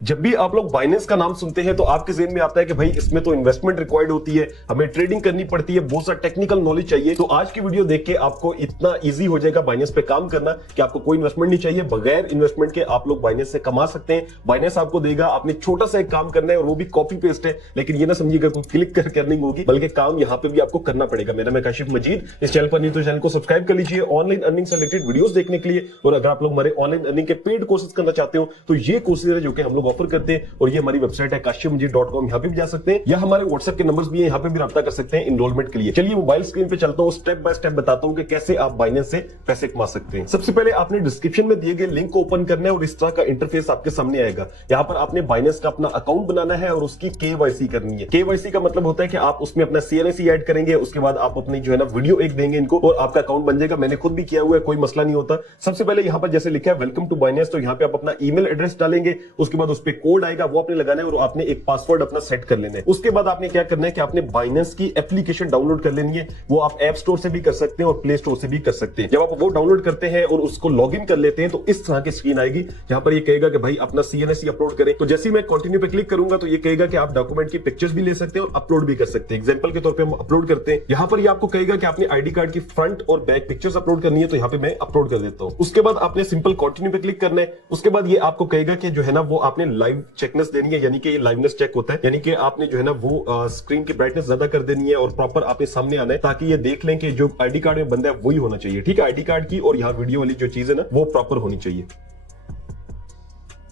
जब भी आप लोग बाइनेंस का नाम सुनते हैं तो आपके ज़हन में आता है कि भाई इसमें तो इन्वेस्टमेंट रिक्वायर्ड होती है, हमें ट्रेडिंग करनी पड़ती है, बहुत सा टेक्निकल नॉलेज चाहिए। तो आज की वीडियो देख के आपको इतना इजी हो जाएगा बाइनेंस पे काम करना कि आपको कोई इन्वेस्टमेंट नहीं चाहिए। बगैर इन्वेस्टमेंट के आप लोग बाइनेंस से कमा सकते हैं। बाइनेंस आपको देगा, आपने छोटा सा एक काम करना है और वो भी कॉपी पेस्ट है, लेकिन ये ना समझिएगा कोई क्लिक करके अर्निंग होगी, बल्कि काम यहाँ पे भी आपको करना पड़ेगा। मेरा मैं काशिफ मजीद, इस चैनल पर नहीं तो चैनल को सब्सक्राइब कर लीजिए ऑनलाइन अर्निंग से रिलेटेड वीडियोस देखने के लिए। और अगर आप लोग हमारे ऑनलाइन अर्निंग के पेड कोर्सेज करना चाहते हो तो ये कोर्सेज है जो कि हम लोग ऑफर करते हैं, और ये हमारी वेबसाइट है kashifmajid.com। यहाँ पे भी जा सकते हैं या हमारे व्हाट्सएप के नंबर्स भी हैं, यहाँ पे भी रब्ता कर सकते हैं एनरोलमेंट के लिए। चलिए मोबाइल स्क्रीन पे चलता हूँ, स्टेप बाय स्टेप बताता हूँ कि कैसे आप बाइनेंस से पैसे कमा सकते हैं। सबसे पहले आपने डिस्क्रिप्शन में दिए गए लिंक को ओपन करना है और इस तरह का इंटरफेस आपके सामने आएगा। यहाँ पर आपने बाइनेंस का अपना अकाउंट बनाना है और उसकी केवाईसी करनी है। केवाईसी का मतलब होता है कि आप उसमें अपना सीएनएसी ऐड करेंगे, उसके बाद आप अपनी जो है ना वीडियो एक देंगे इनको और आपका अकाउंट बन जाएगा। मैंने खुद भी किया हुआ है, कोई मसला नहीं होता। सबसे पहले यहाँ पर जैसे लिखा है वेलकम टू बाइनेंस, तो यहाँ पे आप अपना ईमेल एड्रेस डालेंगे, उसके बाद उस पर कोड आएगा वो आपने लगाना है और आपने एक पासवर्ड अपना सेट कर लेना है। उसके बाद आपने क्या करना है कि आपने बाइनेंस की एप्लीकेशन डाउनलोड कर लेनी है। वो आप ऐप स्टोर से भी कर सकते हैं और प्ले स्टोर से भी कर सकते हैं। जब आप वो डाउनलोड करते हैं और उसको लॉगिन कर लेते हैं तो इस तरह की स्क्रीन आएगी जहां पर ये कहेगा कि भाई अपना सीएनएसी अपलोड करें। तो जैसे ही मैं कंटिन्यू पे क्लिक करूंगा तो ये कहेगा कि आप डॉक्यूमेंट की पिक्चर्स भी ले सकते हैं और अपलोड भी कर सकते हैं। एग्जांपल के तौर पे हम अपलोड करते हैं, यहां पर ये आपको कहेगा कि आपने आईडी कार्ड की फ्रंट और बैक पिक्चर्स अपलोड करनी है, तो यहां पे मैं अपलोड कर देता हूं। उसके बाद आपने सिंपल कंटिन्यू पे क्लिक करना है। उसके बाद ये आपको कहेगा कि जो है ना वो आपने लाइव चेकनेस देनी है, यानी कि ये लाइवनेस चेक होता है, यानी कि आपने जो है ना वो स्क्रीन की ब्राइटनेस ज्यादा कर देनी है और प्रॉपर आपके सामने आना है ताकि ये देख लें कि जो आईडी कार्ड में बंदा है वही होना चाहिए। ठीक है, आईडी कार्ड की और यहाँ वीडियो वाली जो चीज है ना वो प्रॉपर होनी चाहिए।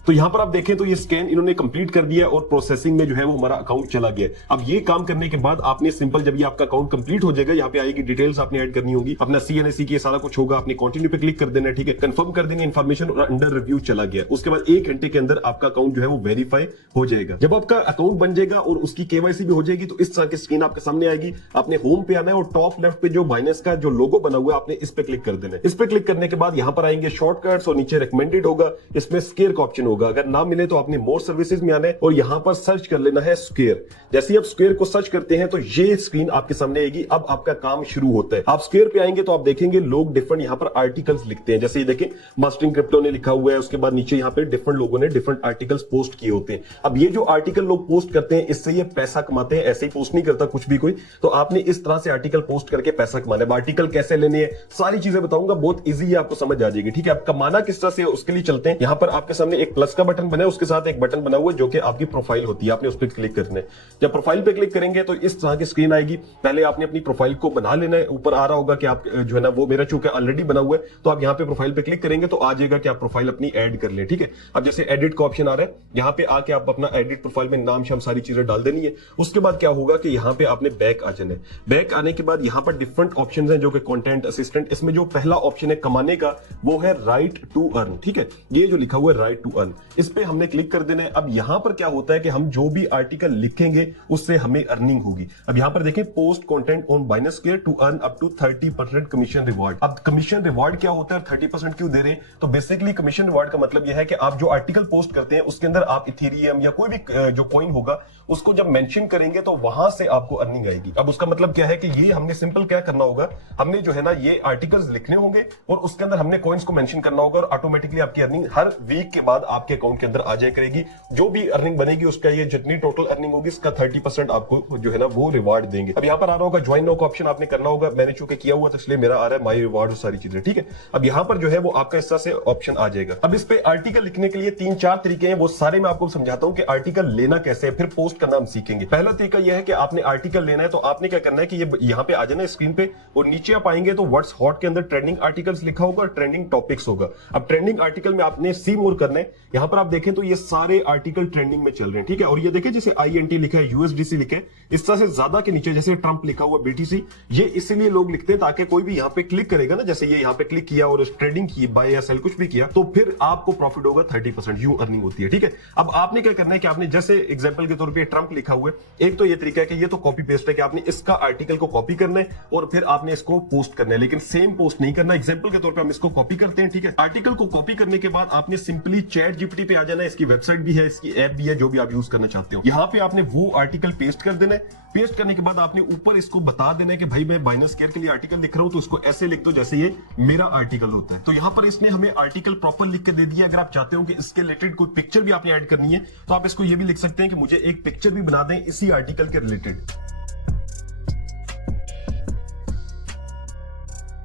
तो यहां पर आप देखें तो ये स्कैन इन्होंने कंप्लीट कर दिया और प्रोसेसिंग में जो है वो हमारा अकाउंट चला गया। अब ये काम करने के बाद आपने सिंपल जब ये आपका अकाउंट कंप्लीट हो जाएगा, यहाँ पे आएगी डिटेल्स आपने ऐड करनी होगी, अपना सीएनएसी की सारा कुछ होगा, आपने कंटिन्यू पे क्लिक कर देना है। ठीक है, कंफर्म कर देंगे इन्फॉर्मेशन और अंडर रिव्यू चला गया। उसके बाद 1 घंटे के अंदर आपका अकाउंट जो है वो वेरीफाई हो जाएगा। जब आपका अकाउंट बन जाएगा और उसकी केवाईसी भी हो जाएगी तो इस तरह की स्क्रीन आपके सामने आएगी। आपने होम पे आना है और टॉप लेफ्ट पे जो बाइनेंस का जो लोगो बना हुआ है आपने इस पे क्लिक कर देना है। इस पे क्लिक करने के बाद यहाँ पर आएंगे शॉर्टकट्स और नीचे रिकमेंडेड होगा, इसमें स्केयर का ऑप्शन होगा। अगर ना मिले तो आपने मोर सर्विसेज में आना है और यहां पर सर्च कर लेना है स्क्वेयर। जैसे ही आप स्क्वेयर को सर्च करते हैं तो ये स्क्रीन आपके सामने आएगी। अब आपका काम शुरू होता है। आप स्क्वेयर पे आएंगे तो आप देखेंगे लोग डिफरेंट यहां पर आर्टिकल्स लिखते हैं। जैसे ये देखें मास्टरिंग क्रिप्टो ने लिखा हुआ है, उसके बाद नीचे यहां पे डिफरेंट लोगों ने डिफरेंट आर्टिकल्स पोस्ट किए होते हैं। अब ये जो आर्टिकल लोग पोस्ट करते हैं इससे ये पैसा कमाते हैं, ऐसे ही पोस्ट नहीं करता कुछ भी कोई। तो आपने इस तरह से आर्टिकल पोस्ट करके पैसा कमाना है। आर्टिकल कैसे लेने हैं सारी चीजें बताऊंगा, बहुत ईजी है, आपको समझ आ जाएगी। ठीक है, आप कमाना किस तरह से उसके लिए चलते हैं। यहां पर आपके सामने एक प्लस का बटन बना है, उसके साथ एक बटन बना हुआ है जो कि आपकी प्रोफाइल होती है, आपने उस पर क्लिक करना है। जब प्रोफाइल पे क्लिक करेंगे तो इस तरह की स्क्रीन आएगी। पहले आपने अपनी प्रोफाइल को बना लेना है। ऊपर आ रहा होगा कि आप जो है ना वो मेरा चूंकि ऑलरेडी बना हुआ है तो आप यहां पे प्रोफाइल पे क्लिक करेंगे तो आ जाएगा कि आप प्रोफाइल अपनी ऐड कर लें। ठीक है, अब जैसे एडिट का ऑप्शन आ रहा है, यहां पे आके आप अपना एडिट प्रोफाइल में नाम शाम सारी चीजें डाल देनी है। उसके बाद क्या होगा कि यहां पे आपने बैक आ जाना है। बैक आने के बाद यहां पर डिफरेंट ऑप्शन हैं जो कि कंटेंट असिस्टेंट, इसमें जो पहला ऑप्शन है कमाने का वो है राइट टू अर्न। ठीक है, ये जो लिखा हुआ है राइट टू अर्न, इस पे हमने क्लिक कर देना है। अब यहां पर क्या होता है कि हम जो भी आर्टिकल लिखेंगे उससे हमें अर्निंग होगी। अब यहां पर देखें post content on Binance Square to earn up to 30% commission reward. अब कमीशन रिवार्ड क्या होता है, 30% क्यों दे रहे हैं? तो बेसिकली कमीशन रिवार्ड का मतलब यह है कि आप जो आर्टिकल पोस्ट करते हैं उसके अंदर आप इथेरियम या कोई भी जो कॉइन होगा उसको जब मेंशन करेंगे तो वहां से आपको अर्निंग आएगी। अब उसका मतलब क्या है कि ये हमने सिंपल क्या करना होगा, हमने जो है ना ये आर्टिकल्स लिखने होंगे और उसके अंदर हमने कॉइन्स को मेंशन करना होगा और ऑटोमेटिकली आपकी अर्निंग हर वीक के बाद आपके अकाउंट के अंदर आ जाया करेगी। जो भी अर्निंग बनेगी उसका ये जितनी टोटल अर्निंग होगी इसका 30% आपको जो है ना वो रिवार्ड देंगे। अब यहाँ पर आ रहा होगा ज्वाइन नाउ का ऑप्शन आपने करना होगा। मैंने चूंकि किया हुआ तो इसलिए मेरा आ रहा है माई रिवार्ड और सारी चीजें। ठीक है, अब यहाँ पर जो है वो आपका इस तरह से ऑप्शन आ जाएगा। अब इस पे आर्टिकल लिखने के लिए 3-4 तरीके हैं, वो सारे मैं आपको समझाता हूँ कि आर्टिकल लेना कैसे है, फिर पोस्ट करना हम सीखेंगे। पहला तरीका यह है कि आपने आर्टिकल लेना है तो आपने क्या करना है कि ये यहाँ पे आ जाना है स्क्रीन पे और नीचे आप आएंगे तो व्हाट्स हॉट के अंदर ट्रेंडिंग आर्टिकल्स लिखा होगा और ट्रेंडिंग टॉपिक्स होगा। अब ट्रेंडिंग आर्टिकल में आपने सी मोर करना है। यहाँ पर आप देखें तो ये सारे आर्टिकल ट्रेंडिंग में चल रहे हैं। ठीक है, और ये देखें जैसे INT लिखा है, USDC लिखा है, इस तरह से ज्यादा के नीचे जैसे ट्रंप लिखा हुआ BTC, ये इसलिए लोग लिखते हैं ताकि कोई भी यहाँ पे क्लिक करेगा ना, जैसे ये यहाँ पे क्लिक किया और ट्रेडिंग की बाय या सेल कुछ भी किया तो फिर आपको प्रॉफिट होगा 30%, यूं अर्निंग होती है। ठीक है, अब आपने क्या करना है कि आपने जैसे एग्जांपल के तौर पे ट्रंप लिखा हुआ है, एक तो ये तरीका है कि ये तो कॉपी पेस्ट है कि आपने इसका आर्टिकल को कॉपी करना है और फिर आपने इसको पोस्ट करना है, लेकिन सेम पोस्ट नहीं करना। एग्जांपल के तौर पे हम इसको कॉपी करते हैं। ठीक है, आर्टिकल को कॉपी करने के बाद आपने सिंपली चैट जीपीटी पे आ जाना है, इसकी वेबसाइट भी है, इसकी ऐप भी है, जो भी आप यूज करना चाहते हो। यहाँ पे आपने वो आर्टिकल पेस्ट कर देना है। पेस्ट करने के बाद आपने ऊपर इसको बता देना है कि भाई मैं बाइनस केयर के लिए आर्टिकल लिख रहा हूं, तो इसको ऐसे लिख दो जैसे ये मेरा आर्टिकल होता है। तो यहाँ पर इसने हमें आर्टिकल प्रॉपर लिख के दे दिया। अगर आप चाहते हो कि इसके रिलेटेड कोई पिक्चर भी आपने ऐड करनी है तो आप इसको ये भी लिख सकते हैं कि मुझे एक पिक्चर भी बना दें इसी आर्टिकल के रिलेटेड।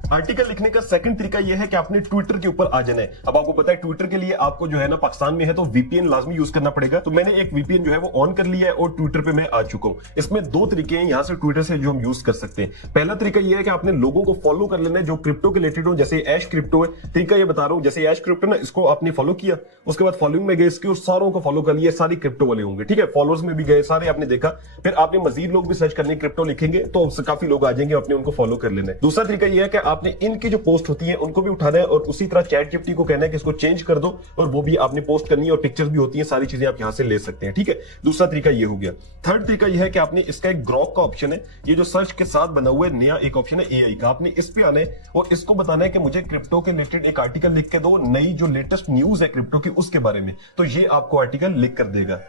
आर्टिकल लिखने का सेकंड तरीका यह है कि आपने ट्विटर के ऊपर आ जाना है। अब आपको पता है ट्विटर के लिए आपको जो है ना, पाकिस्तान में है तो वीपीएन लाजमी यूज करना पड़ेगा। तो मैंने एक वीपीएन जो है वो ऑन कर लिया है और ट्विटर पे मैं आ चुका हूं। इसमें दो तरीके हैं यहां से ट्विटर से जो हम यूज कर सकते हैं। पहला तरीका यह है कि आपने लोगों को फॉलो कर लेना है जो क्रिप्टो के रिलेटेड हो, जैसे ऐश क्रिप्टो है। तरीका ये बता रहा हूं, जैसे ऐश क्रिप्टो ना, इसको आपने फॉलो किया, उसके बाद फॉलोइंग में गए इसके और सारों को फॉलो कर लिया, सारी क्रिप्टो वाले होंगे, ठीक है। फॉलोअर्स में भी गए सारे, आपने देखा। फिर आपने मजीद लोग भी सर्च करने क्रिप्टो लिखेंगे तो काफी लोग आ जाएंगे, आपने उनको फॉलो कर लेना है। दूसरा तरीका यह है कि आपने इनकी जो पोस्ट होती है उनको भी उठाना है और उसी तरह चैट जीपीटी को कहना है कि इसको चेंज कर दो और वो भी आपने पोस्ट करनी है, और पिक्चर्स भी होती हैं, सारी चीजें आप यहां से ले सकते हैं, ठीक है। दूसरा तरीका ये हो गया। थर्ड तरीका यह है कि आपने इसका एक ग्रॉक का ऑप्शन है, ये जो सर्च के साथ बना हुआ है, नया एक ऑप्शन है एआई का। आपने इस पे आना है और इसको बताना है कि मुझे क्रिप्टो के रिलेटेड एक आर्टिकल लिख के दो, नई जो लेटेस्ट न्यूज है क्रिप्टो की उसके बारे में। तो ये आपको आर्टिकल लिख कर देगा।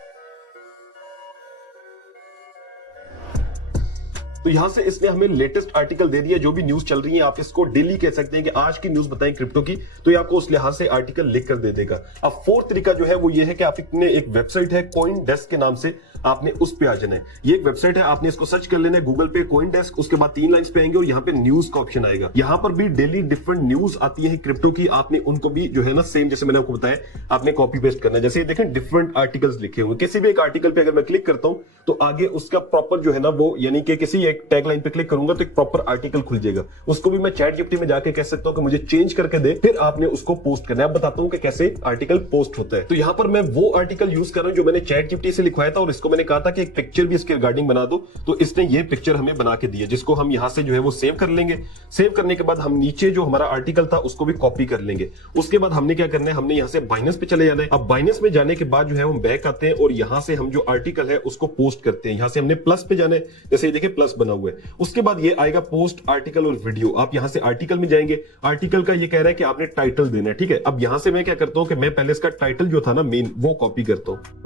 तो यहां से इसने हमें लेटेस्ट आर्टिकल दे दिया, जो भी न्यूज चल रही है आप इसको डेली कह सकते हैं कि आज की न्यूज बताएं क्रिप्टो की, तो ये आपको उस लिहाज से आर्टिकल लिख कर दे देगा। अब फोर्थ तरीका जो है वो ये है कि आपने एक वेबसाइट है कॉइन डेस्क के नाम से, आपने उस पे आ जाना है। ये एक वेबसाइट है, आपने इसको सर्च कर लेना है गूगल पे कॉइन डेस्क, उसके बाद 3 लाइंस पे आएंगे और यहाँ पे न्यूज का ऑप्शन आएगा। यहाँ पर भी डेली डिफरेंट न्यूज आती है क्रिप्टो की, आपने उनको भी जो है ना सेम जैसे मैंने आपको बताया आपने कॉपी पेस्ट करना है। जैसे देखें डिफरेंट आर्टिकल्स लिखे हुए, किसी भी एक आर्टिकल पे अगर मैं क्लिक करता हूं तो आगे उसका प्रॉपर जो है ना वो, यानी कि किसी एक टैगलाइन पे क्लिक करूंगा तो एक प्रॉपर आर्टिकल खुल जाएगा। उसको भी मैं चैट जीपीटी में जाके कह सकता हूं कि मुझे चेंज करके दे, फिर आपने उसको पोस्ट करना है। अब बताता हूं कि कैसे आर्टिकल पोस्ट होता है। तो यहां पर मैं वो आर्टिकल यूज कर रहा हूं जो मैंने चैट जीपीटी से लिखवाया था और इसको मैंने कहा था कि एक पिक्चर भी इसके रिगार्डिंग बना दो, तो इसने ये पिक्चर हमें बना के दी है, जिसको हम यहां से जो है वो सेव कर लेंगे। सेव करने के बाद हम नीचे जो हमारा आर्टिकल था उसको भी कॉपी कर लेंगे। उसके बाद हमने क्या करना है, हमने यहां से बाइनेंस पे चले जाना है। अब बाइनेंस में जाने के बाद जो है हम बैक आते हैं और यहां से हम जो आर्टिकल है उसको पोस्ट करते हैं। यहां से हमने प्लस पे जाना है, जैसे ये देखिए प्लस बना हुआ है। उसके बाद ये आएगा पोस्ट आर्टिकल और वीडियो। आप यहां से आर्टिकल में जाएंगे, आर्टिकल का ये कह रहा है कि आपने टाइटल देना है, ठीक है। अब यहां से मैं क्या करता हूं कि मैं पहले इसका टाइटल जो था ना मेन, वो कॉपी करता हूं।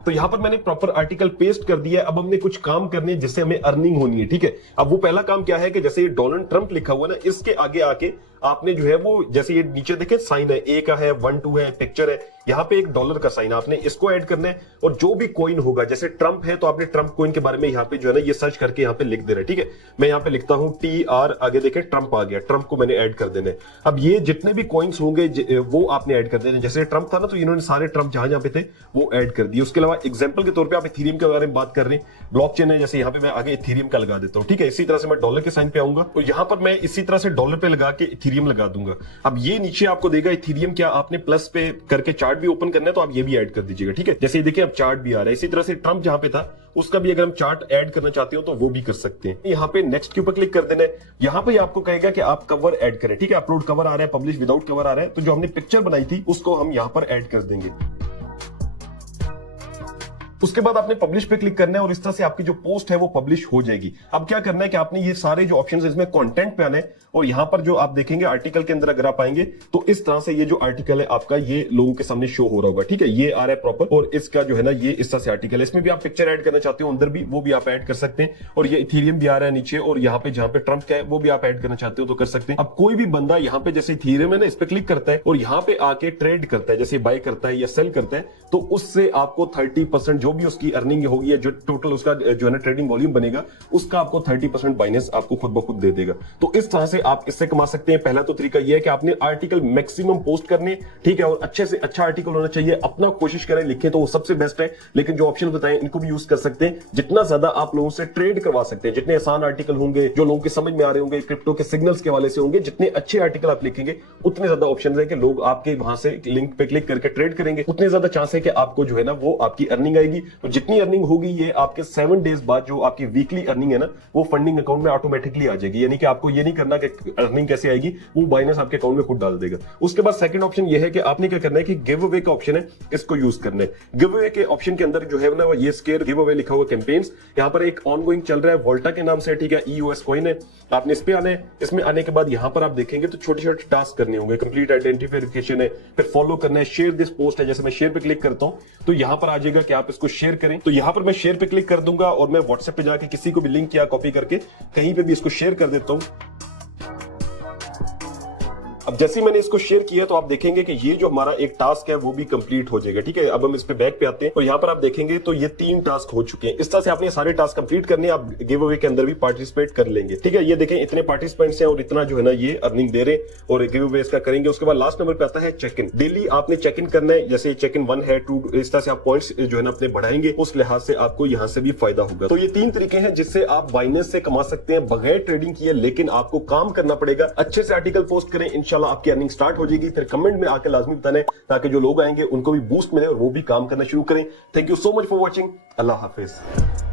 तो यहां पर मैंने प्रॉपर आर्टिकल पेस्ट कर दिया है। अब हमने कुछ काम करने हैं जिससे हमें अर्निंग होनी है, ठीक है। अब वो पहला काम क्या है कि जैसे ये डोनाल्ड ट्रंप लिखा हुआ है ना, इसके आगे आके आपने जो है वो, जैसे ये नीचे देखे साइन है, ए का है, 1 2 है, पिक्चर है, यहाँ पे एक डॉलर का साइन, आपने इसको ऐड करना है। और जो भी कॉइन होगा, जैसे ट्रंप है तो आपने ट्रंप कॉइन के बारे में यहाँ पे जो है ना ये सर्च करके यहाँ पे लिख देना है, ठीक है। मैं यहाँ पे लिखता हूँ TR, आगे देखे ट्रंप आ गया, ट्रंप को मैंने ऐड कर देना है। अब ये जितने भी कॉइन्स होंगे वो आपने ऐड कर देना है। जैसे ट्रंप था ना तो इन्होंने सारे ट्रंप जहां पे थे वो ऐड कर दिए। उसके अलावा एग्जाम्पल के तौर पर आप इथेरियम के बारे में बात कर रहे हैं, ब्लॉकचेन है, जैसे यहाँ पे मैं आगे इथेरियम का लगा देता हूँ, ठीक है। इसी तरह से मैं डॉलर के साइन पे आऊंगा और यहाँ पर मैं इसी तरह से डॉलर पे लगा के इथेरियम लगा दूंगा। अब ये नीचे आपको देगा इथेरियम, क्या आपने प्लस पे करके चार्ट भी ओपन करना है तो आप ये भी ऐड कर दीजिएगा, ठीक है। जैसे ये देखिए अब चार्ट भी आ रहा है। इसी तरह से ट्रंप जहां पे था उसका भी अगर हम चार्ट ऐड करना चाहते हो तो वो भी कर सकते हैं। यहाँ पे नेक्स्ट के ऊपर क्लिक कर देना है। यहाँ पे आपको कहेगा कि आप कवर ऐड करें, ठीक है। अपलोड कवर आ रहा है, पब्लिश विदाउट कवर आ रहा है, तो जो हमने पिक्चर बनाई थी उसको हम यहाँ पर ऐड कर देंगे। उसके बाद आपने पब्लिश पे क्लिक करना है और इस तरह से आपकी जो पोस्ट है वो पब्लिश हो जाएगी। अब क्या करना है कि आपने ये सारे जो ऑप्शंस है इसमें कंटेंट पे आना है और यहां पर जो आप देखेंगे आर्टिकल के अंदर अगर आप आएंगे तो इस तरह से ये जो आर्टिकल है आपका ये लोगों के सामने शो हो रहा होगा, ठीक है। ये आ रहा है प्रॉपर और इसका जो है ना ये इस तरह से आर्टिकल है। इसमें भी आप पिक्चर ऐड करना चाहते हो अंदर भी, वो भी आप ऐड कर सकते हैं। और ये इथेरियम भी आ रहा है नीचे और यहाँ पे जहां पे ट्रंप का है वो भी आप ऐड करना चाहते हो तो कर सकते हैं। अब कोई भी बंदा यहाँ पे जैसे इथेरियम है ना, इस पे क्लिक करता है और यहाँ पे आके ट्रेड करता है, जैसे बाय करता है या सेल करता है, तो उससे आपको 30% जो भी उसकी अर्निंग होगी, जो टोटल उसका जो है ना ट्रेडिंग वॉल्यूम बनेगा उसका आपको 30% बाइनेंस आपको खुद ब खुद दे देगा। तो इस तरह से आप इससे कमा सकते हैं। पहला तो तरीका यह है कि आपने आर्टिकल मैक्सिमम पोस्ट करने, ठीक है, और अच्छे से अच्छा आर्टिकल होना चाहिए। अपना कोशिश करें लिखें तो वो सबसे बेस्ट है, लेकिन जो ऑप्शन बताएं इनको भी यूज कर सकते हैं। जितना ज्यादा आप लोगों से ट्रेड करवा सकते हैं, जितने आसान आर्टिकल होंगे, जो लोगों के समझ में आ रहे होंगे, क्रिप्टो के सिग्नल्स के हवाले से होंगे, जितने अच्छे आर्टिकल आप लिखेंगे उतने ज्यादा ऑप्शन है कि लोग आपके वहां से लिंक पे क्लिक करके ट्रेड करेंगे, उतने ज्यादा चांस है कि आपको जो है ना वो आपकी अर्निंग आएगी। और जितनी अर्निंग होगी ये आपके 7 डेज बाद जो आपकी वीकली अर्निंग है ना वो फंडिंग अकाउंट में ऑटोमेटिकली आ जाएगी। यानी कि आपको ये नहीं करना कि अर्निंग कैसे आएगी वो बाइनेंस आपके अकाउंट में खुद डाल देगा। उसके बाद सेकंड ऑप्शन ये है कि आपने क्या करना है कि गिव अवे का ऑप्शन है, इसको यूज करना है। गिव अवे के ऑप्शन के अंदर जो है ना ये स्केयर गिव अवे लिखा हुआ कैंपेन्स, यहाँ पर एक ऑनगोइंग चल रहा है वोल्टा के नाम से, ठीक है, EOS कॉइन है। आपने इस पे आना है। इसमें आने के बाद यहाँ पर आप देखेंगे तो छोटे छोटे टास्क करने होंगे, कंप्लीट आइडेंटिफिकेशन है, फिर फॉलो करना है, शेयर दिस पोस्ट है। जैसे मैं शेयर पे क्लिक करता हूं तो यहां पर आ जाएगा कि आप इसको शेयर करें। तो यहां पर मैं शेयर पे क्लिक कर दूंगा और मैं व्हाट्सएप पे जाके किसी को भी लिंक या कॉपी करके कहीं पे भी इसको शेयर कर देता हूं। अब जैसे ही मैंने इसको शेयर किया तो आप देखेंगे कि ये जो हमारा एक टास्क है वो भी कंप्लीट हो जाएगा, ठीक है। अब हम इस पे बैक पे आते हैं तो यहाँ पर आप देखेंगे तो ये 3 टास्क हो चुके हैं। इस तरह से आपने सारे टास्क कंप्लीट करने, आप गिव अवे के अंदर भी पार्टिसिपेट कर लेंगे, ठीक है। ये देखें इतने पार्टिसिपेंट्स हैं और इतना जो है ना ये अर्निंग दे रहे हैं और गिव अवे इसका करेंगे। उसके बाद लास्ट नंबर पे आता है चेक इन। डेली आपने चेक इन करना है, जैसे चेक इन 1 है 2, इस तरह से आप पॉइंट्स जो है ना अपने बढ़ाएंगे, उस लिहाज से आपको यहाँ से भी फायदा होगा। तो ये 3 तरीके हैं जिससे आप बाइनेंस से कमा सकते हैं बगैर ट्रेडिंग किए, लेकिन आपको काम करना पड़ेगा। अच्छे से आर्टिकल पोस्ट करें, इंशाल्लाह आपकी अर्निंग स्टार्ट हो जाएगी। फिर कमेंट में आकर लाजमी बताना है ताकि जो लोग आएंगे उनको भी बूस्ट मिले और वो भी काम करना शुरू करें। Thank you so much for watching. Allah Hafiz.